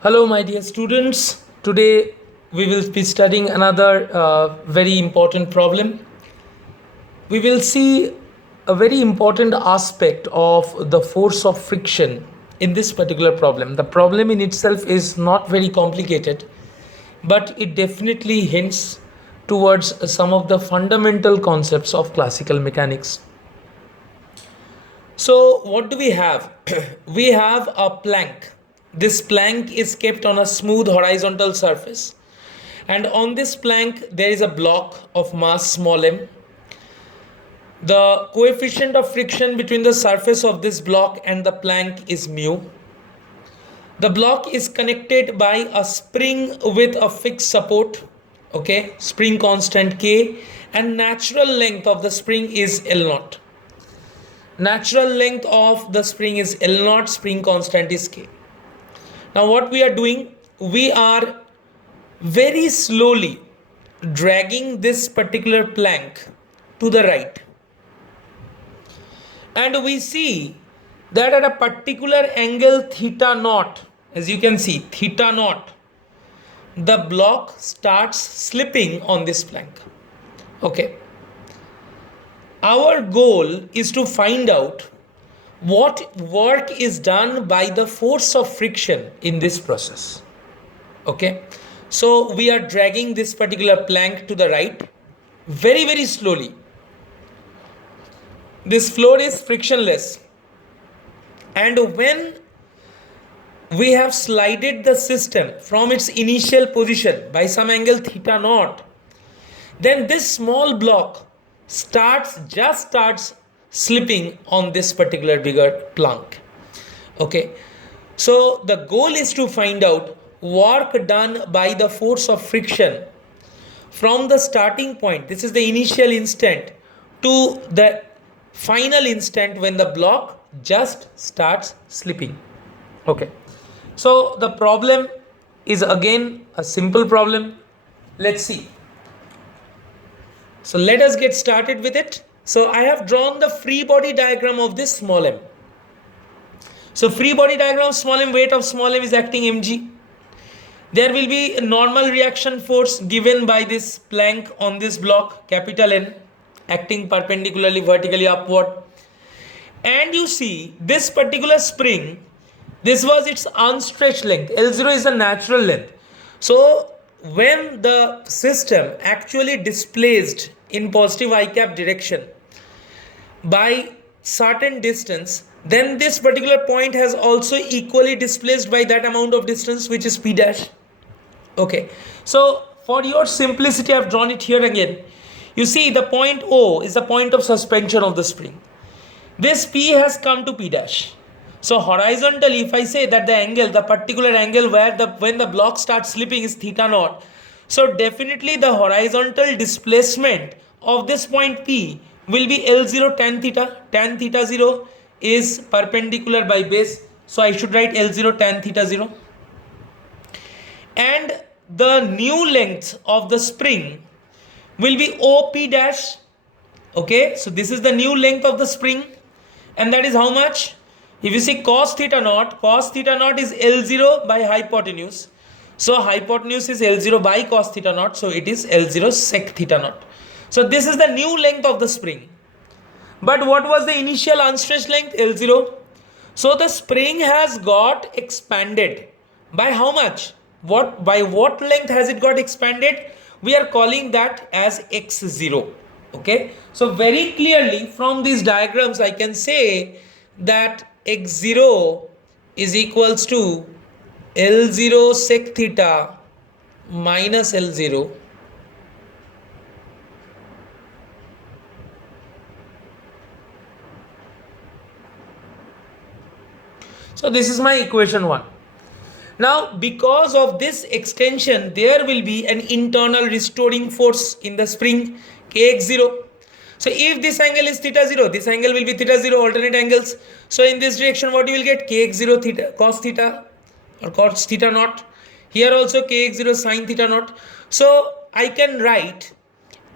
Hello, my dear students. Today we will be studying another very important problem. We will see a very important aspect of the force of friction in this particular problem. The problem in itself is not very complicated, but it definitely hints towards some of the fundamental concepts of classical mechanics. So, what do we have? We have a plank. This plank is kept on a smooth horizontal surface, and on this plank there is a block of mass small m. The coefficient of friction between the surface of this block and the plank is mu. The block is connected by a spring with a fixed support, okay, spring constant k, and natural length of the spring is L naught. Natural length of the spring is L naught, spring constant is k. Now what we are doing, we are very slowly dragging this particular plank to the right, and we see that at a particular angle theta naught, as you can see theta naught, the block starts slipping on this plank. Okay, our goal is to find out what work is done by the force of friction in this process. Okay, so we are dragging this particular plank to the right very slowly. This floor is frictionless, and when we have slided the system from its initial position by some angle theta naught, then this small block starts slipping on this particular bigger plank. Okay, so the goal is to find out work done by the force of friction from the starting point, this is the initial instant, to the final instant when the block just starts slipping. Okay, so the problem is again a simple problem. Let's see. So let us get started with it. So I have drawn the free body diagram of this small m. So free body diagram of small m, weight of small m is acting mg. There will be a normal reaction force given by this plank on this block, capital N, acting perpendicularly vertically upward. And you see this particular spring, this was its unstretched length. L0 is the natural length. So when the system actually displaced in positive I cap direction by certain distance, then this particular point has also equally displaced by that amount of distance, which is p dash. Okay, so for your simplicity I have drawn it here again. You see the point O is the point of suspension of the spring. This p has come to p dash. So horizontally, if I say that the angle, the particular angle where when the block starts slipping is theta naught, so definitely the horizontal displacement of this point P will be L0 tan theta. Tan theta 0 is perpendicular by base, so I should write L0 tan theta 0. And the new length of the spring will be OP dash. Okay, so this is the new length of the spring, and that is how much? If you see cos theta naught is L0 by hypotenuse. So hypotenuse is L0 by cos theta naught, so it is L0 sec theta naught. So this is the new length of the spring. But what was the initial unstretched length? L0. So the spring has got expanded by how much? By what length has it got expanded? We are calling that as x0. Okay, so very clearly from these diagrams I can say that x0 is equals to L0 sec theta minus L0 . So this is my equation 1. Now because of this extension there will be an internal restoring force in the spring kx0. So if this angle is theta 0, this angle will be theta 0, alternate angles. So in this direction what you will get? Kx0 theta cos theta or cos theta naught. Here also kx0 sin theta naught. So I can write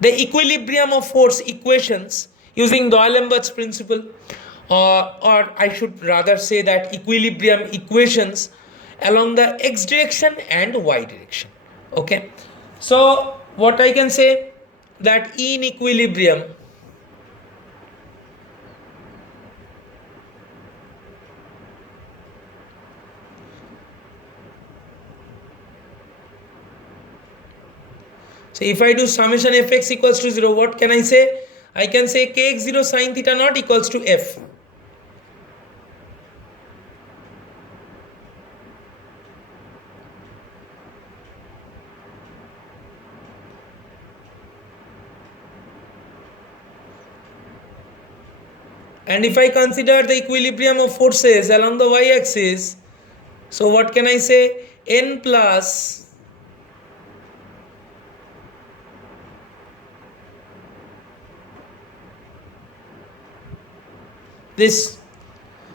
the equilibrium of force equations using D'Alembert's principle, or I should rather say that equilibrium equations along the x direction and y direction. Okay, so what I can say, that in equilibrium, so if I do summation fx equals to 0, what can I say? I can say kx0 sine theta naught equals to f. And if I consider the equilibrium of forces along the y-axis, so what can I say? N plus this.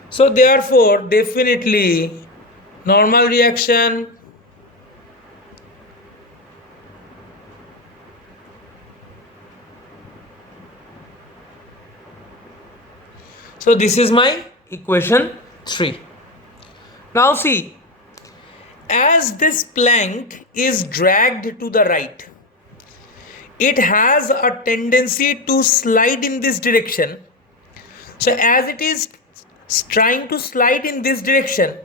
So therefore, definitely normal reaction so this is my equation 3. Now see, as this plank is dragged to the right, it has a tendency to slide in this direction. So as it is trying to slide in this direction,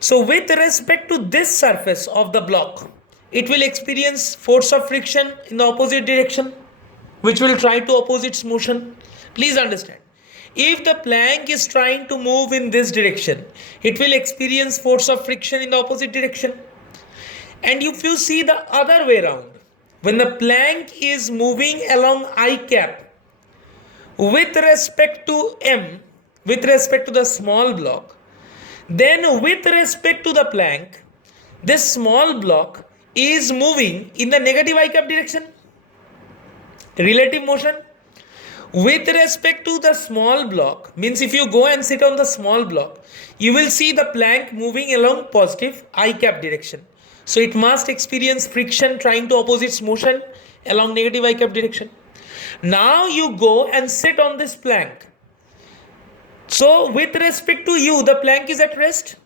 so with respect to this surface of the block, it will experience force of friction in the opposite direction, which will try to oppose its motion. Please understand, if the plank is trying to move in this direction, it will experience force of friction in the opposite direction. And if you see the other way around, when the plank is moving along I cap with respect to M, with respect to the small block, then with respect to the plank, this small block is moving in the negative I cap direction. Relative motion. With respect to the small block, means if you go and sit on the small block, you will see the plank moving along positive I cap direction. So it must experience friction trying to oppose its motion along negative I cap direction. Now you go and sit on this plank. So with respect to you, the plank is at rest.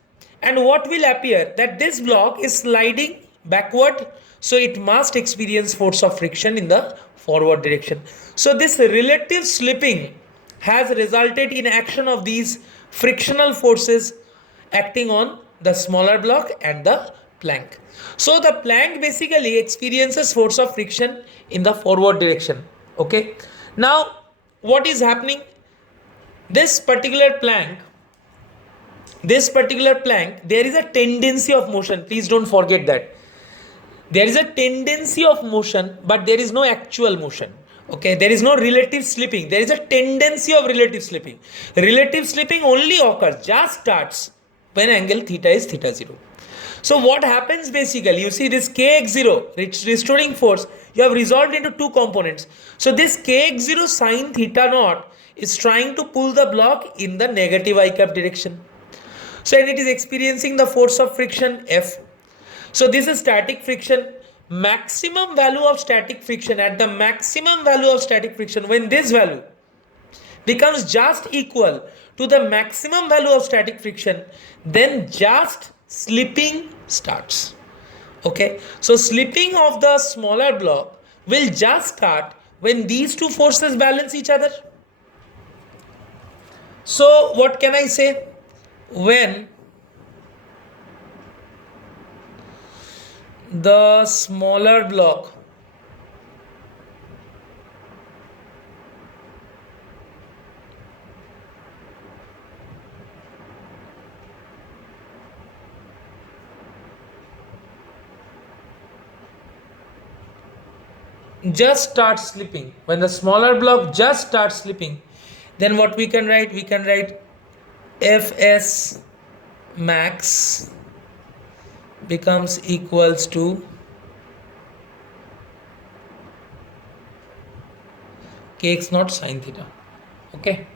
And what will appear? That this block is sliding backward. So it must experience force of friction in the forward direction. So this relative slipping has resulted in action of these frictional forces acting on the smaller block and the plank. So the plank basically experiences force of friction in the forward direction. Okay. Now what is happening? This particular plank, there is a tendency of motion. Please don't forget that. There is a tendency of motion, but there is no actual motion. Okay, there is no relative slipping. There is a tendency of relative slipping. Relative slipping only occurs, just starts when angle theta is theta 0. So what happens basically, you see this kx0, restoring force, you have resolved into two components. So this kx0 sine theta naught is trying to pull the block in the negative I cap direction. So and it is experiencing the force of friction F. So this is static friction. Maximum value of static friction, at the maximum value of static friction, when this value becomes just equal to the maximum value of static friction, then just slipping starts. Okay, so slipping of the smaller block will just start when these two forces balance each other. So what can I say? When the smaller block just starts slipping, when the smaller block just starts slipping, then what we can write? We can write Fs max becomes equals to kx naught sine theta. Okay.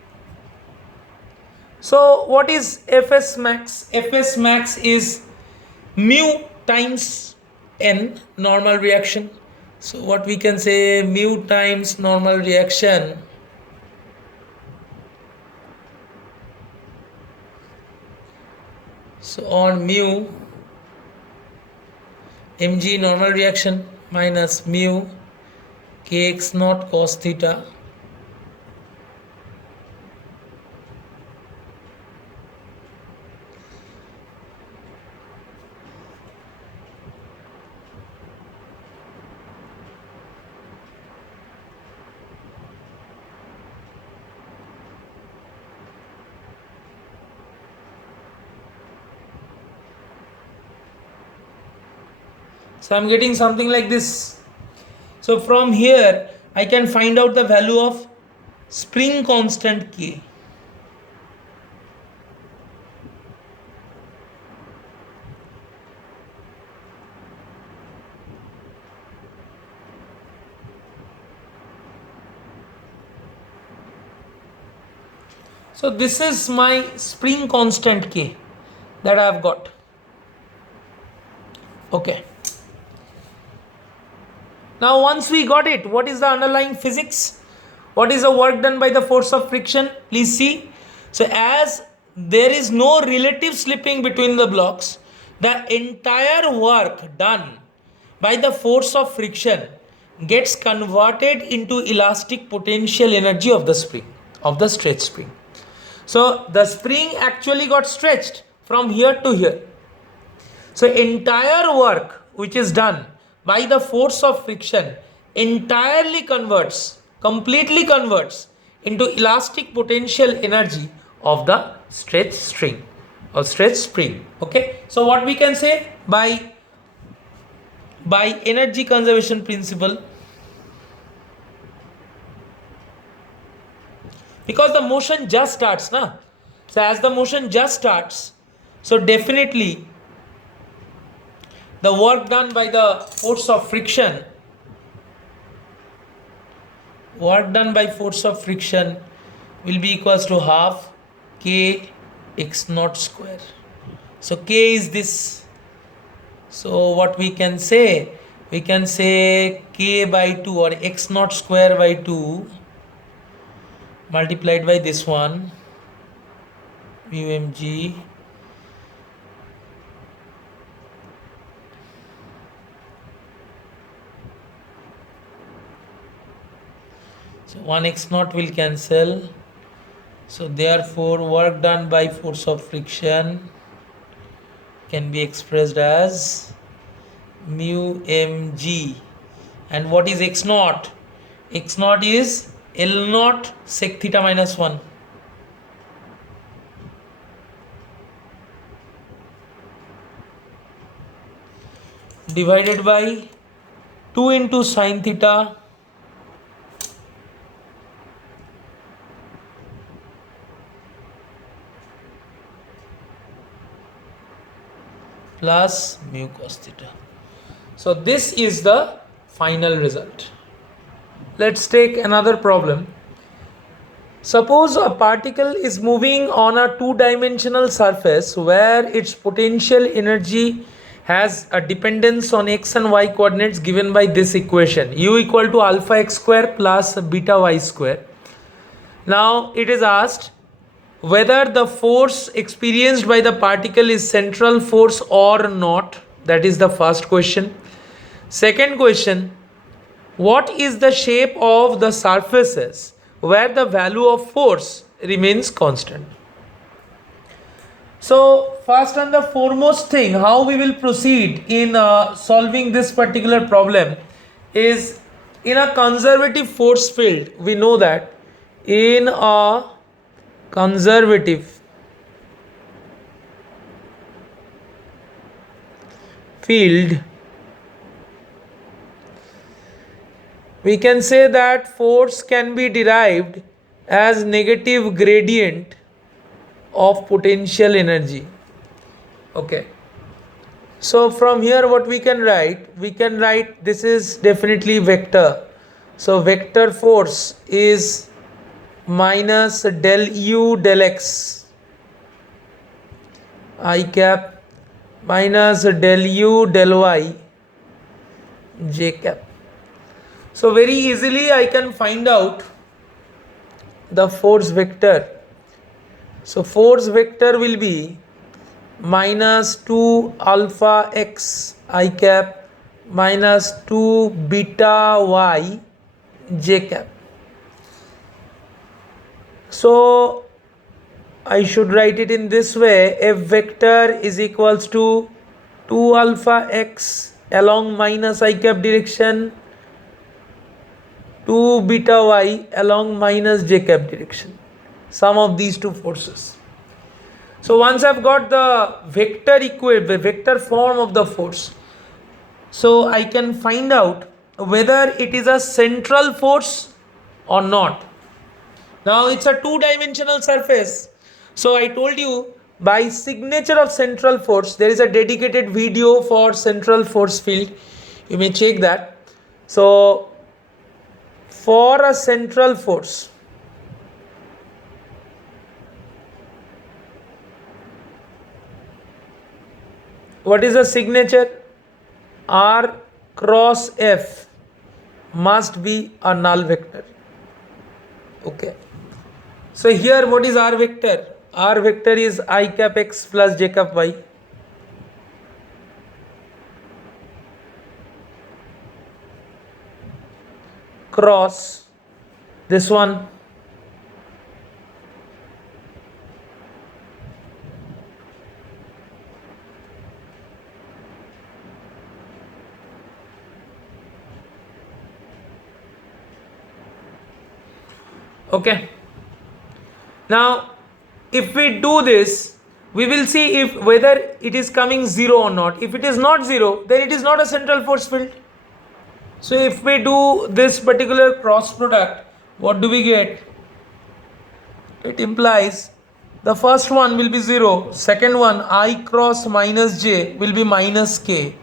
So what is Fs max? Fs max is mu times n, normal reaction. So what we can say, mu times normal reaction so on mu mg normal reaction minus mu kx naught cos theta So I'm getting something like this. So from here I can find out the value of spring constant K. So this is my spring constant K that I have got. Okay. Now once we got it, what is the underlying physics? What is the work done by the force of friction? Please see. So as there is no relative slipping between the blocks, the entire work done by the force of friction gets converted into elastic potential energy of the spring, of the stretch spring. So the spring actually got stretched from here to here. So entire work which is done by the force of friction entirely converts, completely converts into elastic potential energy of the stretch string or stretch spring. Okay. So what we can say by energy conservation principle, because the motion just starts now. So as the motion just starts, so definitely the work done by the force of friction, will be equals to half k x naught square. So k is this. So what we can say? We can say k by 2 or x naught square by 2 multiplied by this one mu mg so 1 x naught will cancel. So therefore work done by force of friction can be expressed as mu mg. And what is x naught? X naught is L naught sec theta minus 1. Divided by 2 into sin theta plus mu cos theta. So this is the final result. Let's take another problem. Suppose a particle is moving on a two-dimensional surface where its potential energy has a dependence on x and y coordinates given by this equation, u equal to alpha x square plus beta y square. Now it is asked whether the force experienced by the particle is central force or not. That is the first question. Second question, what is the shape of the surfaces where the value of force remains constant? So first and the foremost thing, how we will proceed in solving this particular problem is, in a conservative force field, we know that in a conservative field, we can say that force can be derived as negative gradient of potential energy. Okay. So from here what we can write? We can write this is definitely vector. So vector force is minus del u del x I cap minus del u del y j cap. So very easily I can find out the force vector. So force vector will be minus 2 alpha x I cap minus 2 beta y j cap. So I should write it in this way: f vector is equals to 2 alpha x along minus I cap direction, 2 beta y along minus j cap direction, sum of these two forces. So once I've got the vector form of the force, so I can find out whether it is a central force or not. Now it's a two-dimensional surface. So I told you, by signature of central force, there is a dedicated video for central force field. You may check that. So for a central force, what is the signature? R cross F must be a null vector. Okay. So here what is R vector? R vector is I cap x plus j cap y. Cross this one. Okay. Now if we do this, we will see if whether it is coming 0 or not. If it is not 0, then it is not a central force field. So if we do this particular cross product, what do we get? It implies the first one will be 0, second one I cross minus j will be minus k.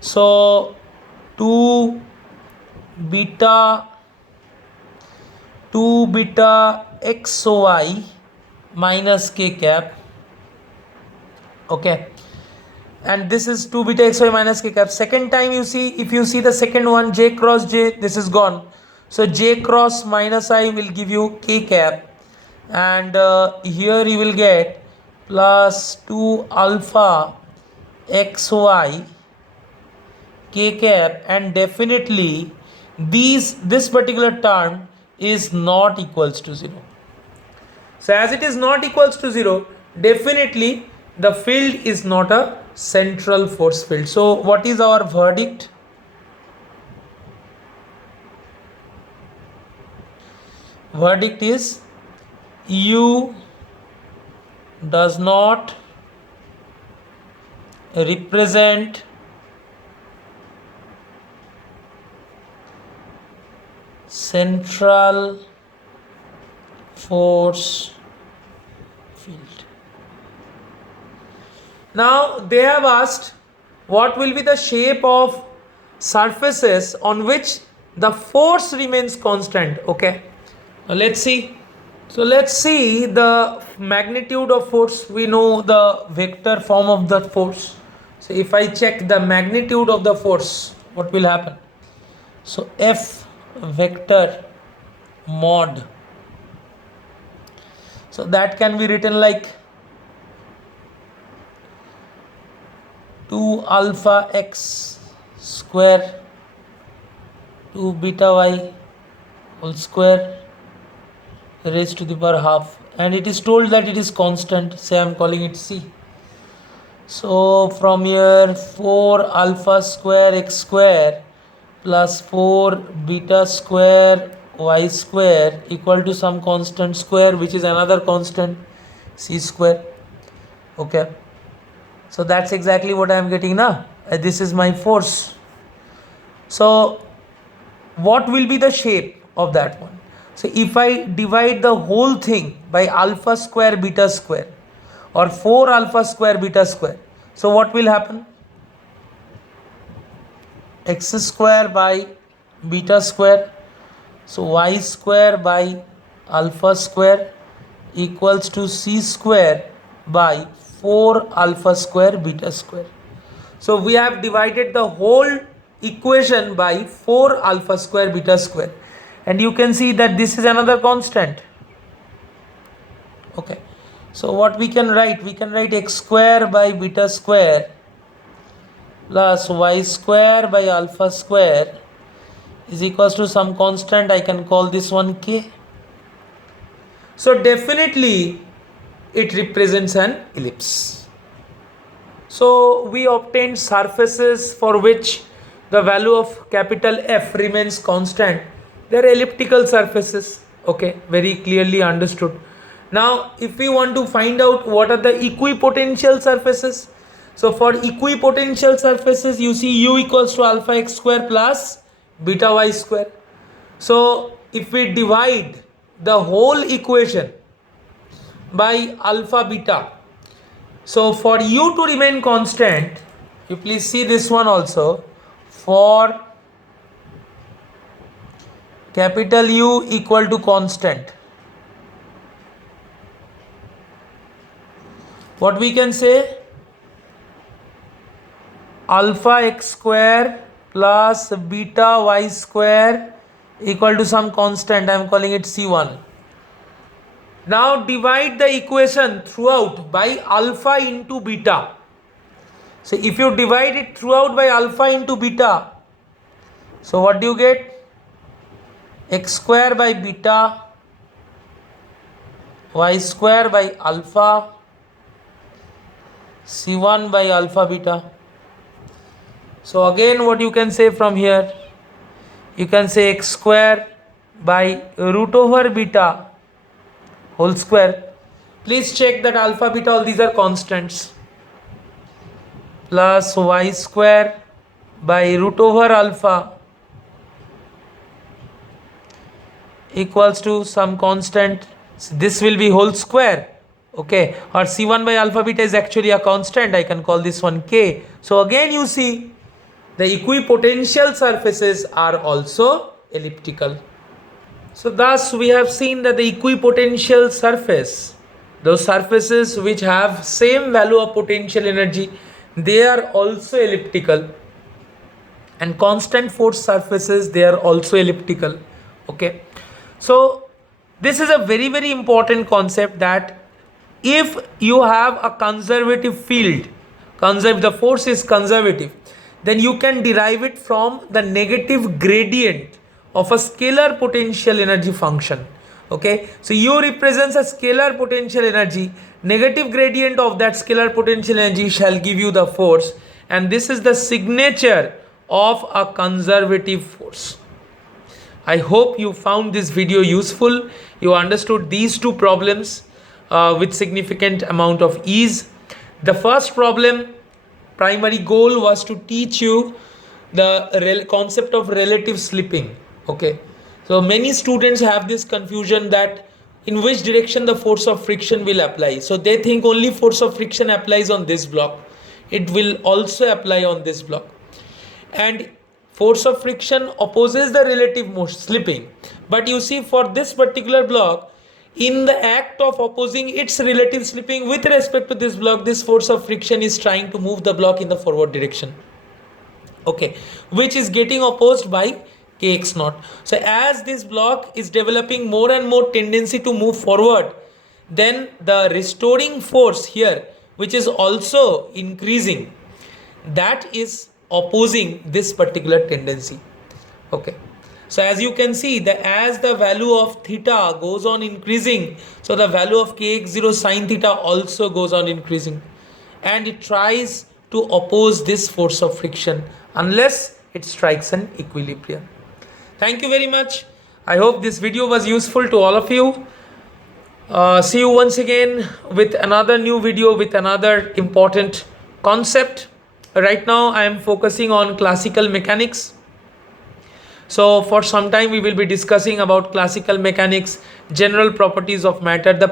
So 2 beta xy minus k cap. Okay, and this is 2 beta xy minus k cap. Second time you see, if you see the second one, j cross j, this is gone. So j cross minus I will give you k cap, and here you will get plus 2 alpha xy k cap, and definitely this particular term is not equals to 0. So as it is not equals to 0, definitely the field is not a central force field. So what is our verdict? Verdict is U does not represent central force field. Now they have asked what will be the shape of surfaces on which the force remains constant. Okay, now let's see. So let's see the magnitude of force. We know the vector form of the force. So if I check the magnitude of the force, what will happen? So F vector mod, so that can be written like 2 alpha x square 2 beta y whole square raised to the power half, and it is told that it is constant, say I am calling it C. So from here 4 alpha square x square plus 4 beta square y square equal to some constant square, which is another constant c square. Okay, so that's exactly what I am getting now. This is my force. So what will be the shape of that one? So if I divide the whole thing by alpha square beta square or 4 alpha square beta square, so what will happen? X square by beta square, so y square by alpha square equals to c square by 4 alpha square beta square. So we have divided the whole equation by 4 alpha square beta square, and you can see that this is another constant. Okay, so what we can write? We can write x square by beta square plus y square by alpha square is equals to some constant. I can call this one k. So definitely it represents an ellipse. So we obtained surfaces for which the value of capital F remains constant. They are elliptical surfaces. Okay, very clearly understood. Now if we want to find out what are the equipotential surfaces, so for equipotential surfaces you see u equals to alpha x square plus beta y square. So if we divide the whole equation by alpha beta, so for u to remain constant, you please see this one also, for capital U equal to constant, what we can say, alpha x square plus beta y square equal to some constant. I am calling it C1. Now divide the equation throughout by alpha into beta. So if you divide it throughout by alpha into beta, so what do you get? X square by beta y square by alpha C1 by alpha beta. So again what you can say from here, you can say x square by root over beta whole square. Please check that alpha beta all these are constants, plus y square by root over alpha equals to some constant. So this will be whole square. Okay, or C1 by alpha beta is actually a constant. I can call this one k. So again you see the equipotential surfaces are also elliptical. So thus we have seen that the equipotential surface, those surfaces which have same value of potential energy, they are also elliptical, and constant force surfaces, they are also elliptical. Okay, so this is a very very important concept, that if you have a conservative field, the force is conservative, then you can derive it from the negative gradient of a scalar potential energy function. Okay, so U represents a scalar potential energy, negative gradient of that scalar potential energy shall give you the force, and this is the signature of a conservative force. I hope you found this video useful. You understood these two problems with significant amount of ease. The first problem, primary goal was to teach you the concept of relative slipping. Okay, so many students have this confusion that in which direction the force of friction will apply. So they think only force of friction applies on this block. It will also apply on this block. And force of friction opposes the relative motion slipping. But you see, for this particular block, in the act of opposing its relative slipping with respect to this block, this force of friction is trying to move the block in the forward direction. Okay, which is getting opposed by kx naught. So as this block is developing more and more tendency to move forward, then the restoring force here, which is also increasing, that is opposing this particular tendency. Okay, so as you can see, as the value of theta goes on increasing, so the value of kx0 sine theta also goes on increasing, and it tries to oppose this force of friction unless it strikes an equilibrium. Thank you very much. I hope this video was useful to all of you. See you once again with another new video with another important concept. Right now I am focusing on classical mechanics. So for some time we will be discussing about classical mechanics, general properties of matter, the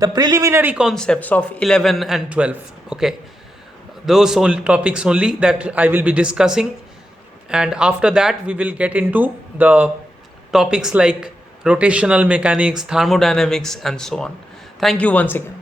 preliminary concepts of 11 and 12. Okay, those topics only that I will be discussing, and after that we will get into the topics like rotational mechanics, thermodynamics and so on. Thank you once again.